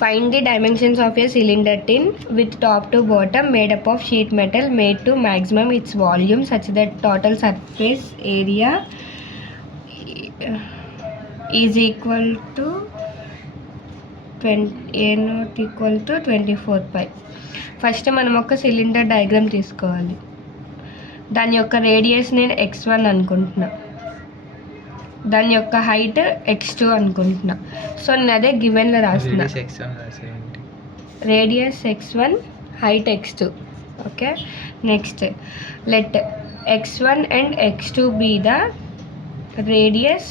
Find the dimensions of a cylinder tin with top to bottom made up of sheet metal made to maximum its volume such that total surface area is equal to 24 pi. First మనం ఒక cylinder diagram తీసుకోవాలి. దాని యొక్క radius నేను x1 అనుకుంటున్నా, దాని యొక్క height x2 అనుకుంటున్నా. సో నేను అదే గివెన్లో రాస్తున్నా, radius x1 height x2. Okay, next let x1 and x2 be the radius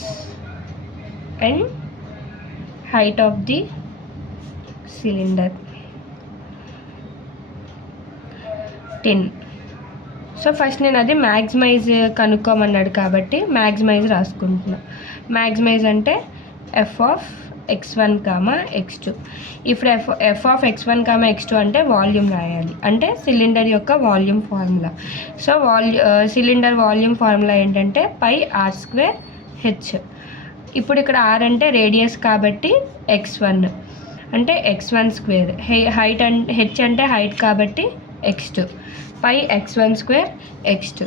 and height of the cylinder tin. So first నేను అది మ్యాక్సిమైజ్ కనుక్కోమన్నాడు కాబట్టి మ్యాక్సిమైజ్ రాసుకుంటున్నా. మ్యాక్సిమైజ్ అంటే F of x1 comma x2. ఇప్పుడు F of x1 comma x2 అంటే volume రాయాలి, అంటే సిలిండర్ యొక్క volume formula. So cylinder volume formula ఏంటంటే పై r² h. ఇప్పుడు ఇక్కడ r అంటే రేడియస్ కాబట్టి x1 అంటే x1², హైట్ అంటే h అంటే హైట్ కాబట్టి x2, pi x1² x2.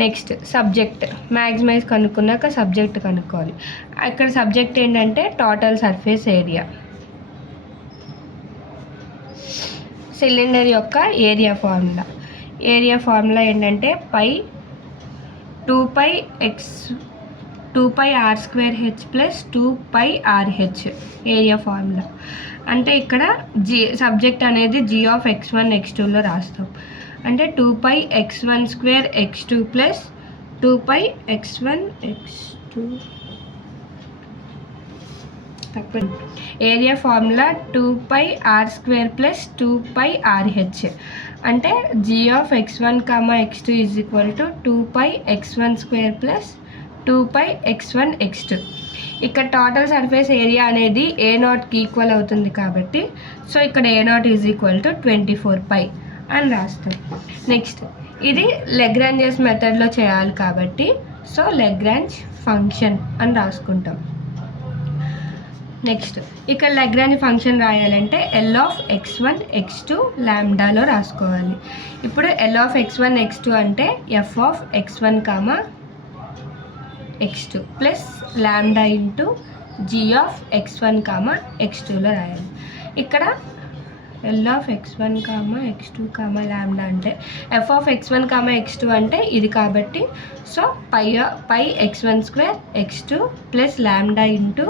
Next subject, maximize కనుక్కున్నాక సబ్జెక్ట్ కనుక్కోవాలి. ఇక్కడ సబ్జెక్ట్ ఏంటంటే టోటల్ సర్ఫేస్ ఏరియా, సిలిండర్ యొక్క ఏరియా ఫార్ములా. ఏరియా ఫార్ములా ఏంటంటే pi 2πr² plus 2πrh area formula. అంటే ఇక్కడ సబ్జెక్ట్ అనేది g ఆఫ్ x1 x2లో రాస్తాం. అంటే 2πx1² x2 plus 2πx1 x2. Area formula 2πr² plus 2πrh. అంటే g of x1 comma x2 is equal to 2πx1² plus 2πx1 x2. ఇక్కడ total surface area అనేది A0కి equal అవుతుంది కాబట్టి సో ఇక్కడ A0 is equal to 24 pi అని రాస్తాం. Next ఇది Lagrange's మెథడ్లో చేయాలి కాబట్టి సో లెగ్రాంజ్ ఫంక్షన్ అని రాసుకుంటాం. నెక్స్ట్ ఇక్కడ లెగ్రాంజ్ ఫంక్షన్ రాయాలంటే L ఆఫ్ x1 x2 లాంబ్డాలో రాసుకోవాలి. ఇప్పుడు L ఆఫ్ x1 x2 అంటే f of x1 comma x2 plus lambda into g of x1 comma x2లో రాయాలి. ఇక్కడ L of x1 comma x2 comma lambda అంటే f of x1 comma x2 అంటే ఇది కాబట్టి so pi x1² x2 plus lambda into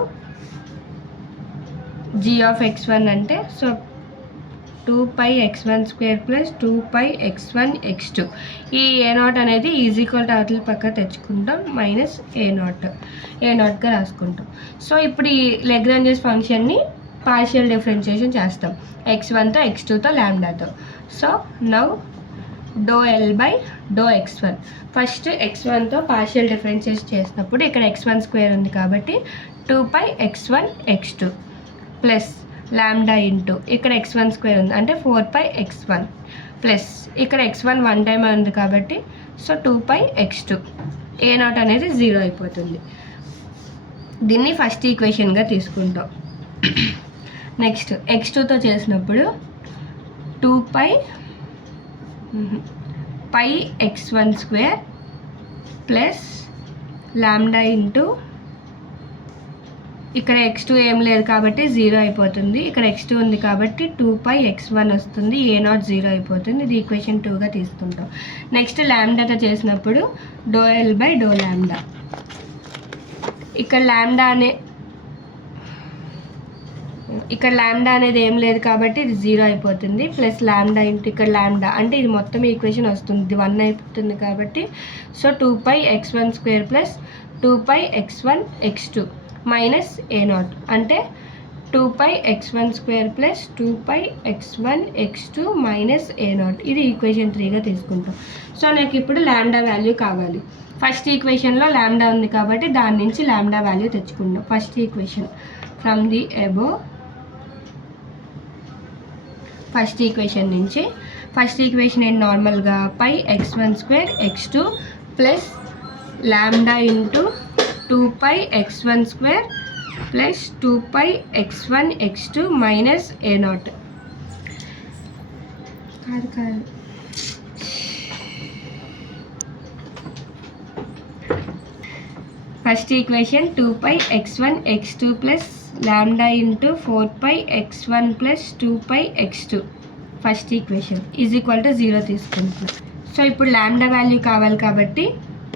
g of x1 అంటే so 2πx1² plus 2πx1 x2. ఈ A0 అనేది ఈజ్ ఈక్వల్ టు అవతల పక్క తెచ్చుకుంటాం, మైనస్ A0గా రాసుకుంటాం. సో ఇప్పుడు ఈ లెగ్రాంజెస్ ఫంక్షన్ని పార్షియల్ డిఫరెన్షియేషన్ చేస్తాం x1తో x2తో లాంబ్డాతో. So now ∂L/∂x1. ఫస్ట్ x1తో పార్షియల్ డిఫరెన్షియేషన్ చేసినప్పుడు ఇక్కడ x1² ఉంది కాబట్టి 2πx1 x2 plus lambda into ఇక్కడ x1² ఉంది అంటే 4πx1 ప్లస్ ఇక్కడ x1 వన్ టైం ఉంది కాబట్టి సో 2πx2. A0 అనేది 0 అయిపోతుంది. దీన్ని ఫస్ట్ ఈక్వేషన్గా తీసుకుంటాం. నెక్స్ట్ x2తో చేసినప్పుడు 2πx1² ప్లస్ లాంబ్డా ఇంటూ ఇక్కడ x2 ఏం లేదు కాబట్టి 0 అయిపోతుంది, ఇక్కడ x2 ఉంది కాబట్టి 2πx1 వస్తుంది, A0 0 అయిపోతుంది. ఇది ఈక్వేషన్ 2గా తీసుకుంటాం. నెక్స్ట్ లాంబ్డాతో చేసినప్పుడు ∂L/∂లాంబ్డా. ఇక్కడ లాంబ్డా అనేది ఏం లేదు కాబట్టి ఇది 0 అయిపోతుంది, ప్లస్ లాంబ్డా ఇంటూ ఇక్కడ లాంబ్డా అంటే ఇది మొత్తం ఈక్వేషన్ వస్తుంది, ఇది 1 అయిపోతుంది కాబట్టి so 2πx1² plus 2πx1 x2 minus A0 అంటే 2πx1² plus 2πx1 x2 minus A0. ఇది ఈక్వేషన్ 3గా తీసుకుంటాం. సో నాకు ఇప్పుడు లాంబ్డా వాల్యూ కావాలి. ఫస్ట్ ఈక్వేషన్లో లాంబ్డా ఉంది కాబట్టి దాని నుంచి లాంబ్డా వాల్యూ తెచ్చుకుంటాం. First equation from the above, first equation నుంచి ఫస్ట్ ఈక్వేషన్ ఏంటి నార్మల్గా πx1² x2 plus lambda into 2πx1² plus 2π(x1 x2) minus a0. కాదు first equation 2π(x1 x2) plus lambda into 4π(x1 plus 2π(x2) first equation is equal to 0 తీసుకుంటున్నా. So ఇప్పుడు lambda value కావాలి కాబట్టి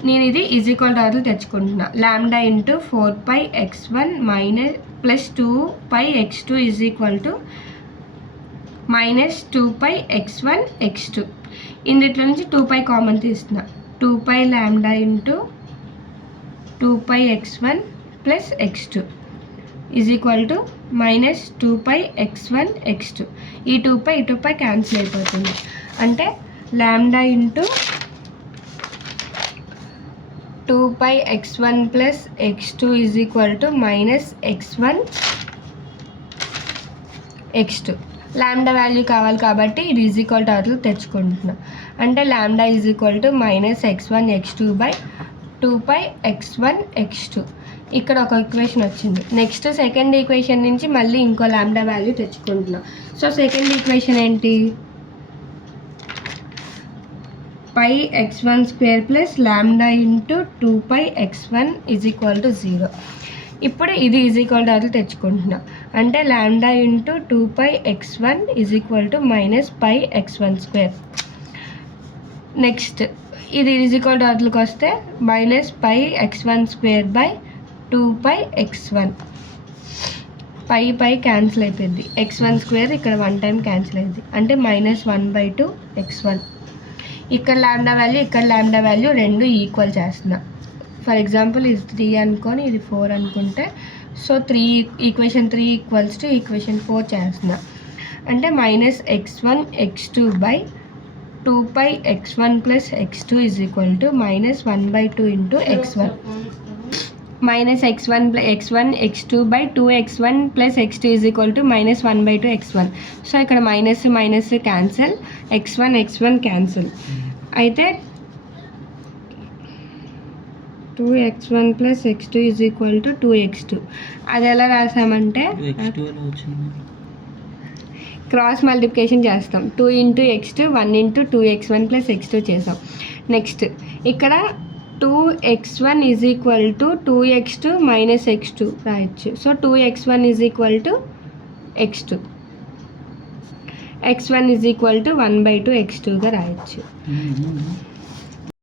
నేను ఇది is equal to అవతల తెచ్చుకుంటున్నా. Lambda into 4π(x1 minus plus 2π(x2) is equal to minus 2π(x1 x2). ఇందులో నుంచి 2π కామన్ తీస్తున్నా. 2π lambda into 2π(x1 plus x2) is equal to minus 2π(x1 x2). ఈ 2π క్యాన్సిల్ అయిపోతుంది. అంటే lambda into 2π(x1 plus x2) is equal to minus x1 x2. Lambda value కావాలి కాబట్టి ఇది is equal to అవతల తెచ్చుకుంటున్నా. అంటే lambda is equal to minus x1 x2 by 2π(x1 x2). ఇక్కడ ఒక ఈక్వేషన్ వచ్చింది. నెక్స్ట్ సెకండ్ ఈక్వేషన్ నుంచి మళ్ళీ ఇంకో లాంబ్డా వాల్యూ తెచ్చుకుంటున్నా. సో సెకండ్ ఈక్వేషన్ ఏంటి? πx1² plus lambda into 2πx1 is equal to 0. ఇప్పుడు ఇది ఈజ్ ఈక్వల్ టు అవతల తెచ్చుకుంటున్నా. అంటే lambda into 2πx1 is equal to minus πx1². Next ఇది ఈజ్ ఈక్వల్ టు అవతలకి వస్తే minus πx1² by 2πx1. Pi cancel అయిపోయింది. x1² ఇక్కడ 1 టైం క్యాన్సిల్ అయింది. అంటే మైనస్ 1/2 x1. ఇక్కడ లాంబ్డా వాల్యూ ఇక్కడ లాంబ్డా వాల్యూ రెండు ఈక్వల్ చేస్తున్నా. ఫర్ ఎగ్జాంపుల్ ఇది 3 అనుకొని ఇది 4 అనుకుంటే so equation 3 equals to equation 4 చేస్తున్నా. అంటే minus x1 x2 by 2πx1 plus x2 is equal to minus 1/2 into x1 minus x1 x2 by 2x1 plus x2 is equal to minus 1/2 x1. So ఇక్కడ minus minus cancel, x1 cancel. అయితే 2x1 plus x2 is equal to 2x2. అది ఎలా రాసామంటే cross multiplication చేస్తాం. 2 into x2 1 into 2x1 plus x2 చేసాం. Next ఇక్కడ 2x1 is equal to 2x2 minus x2 రాయొచ్చు. So 2x1 is equal to x2, x1 is equal to 1/2 x2గా రాయొచ్చు.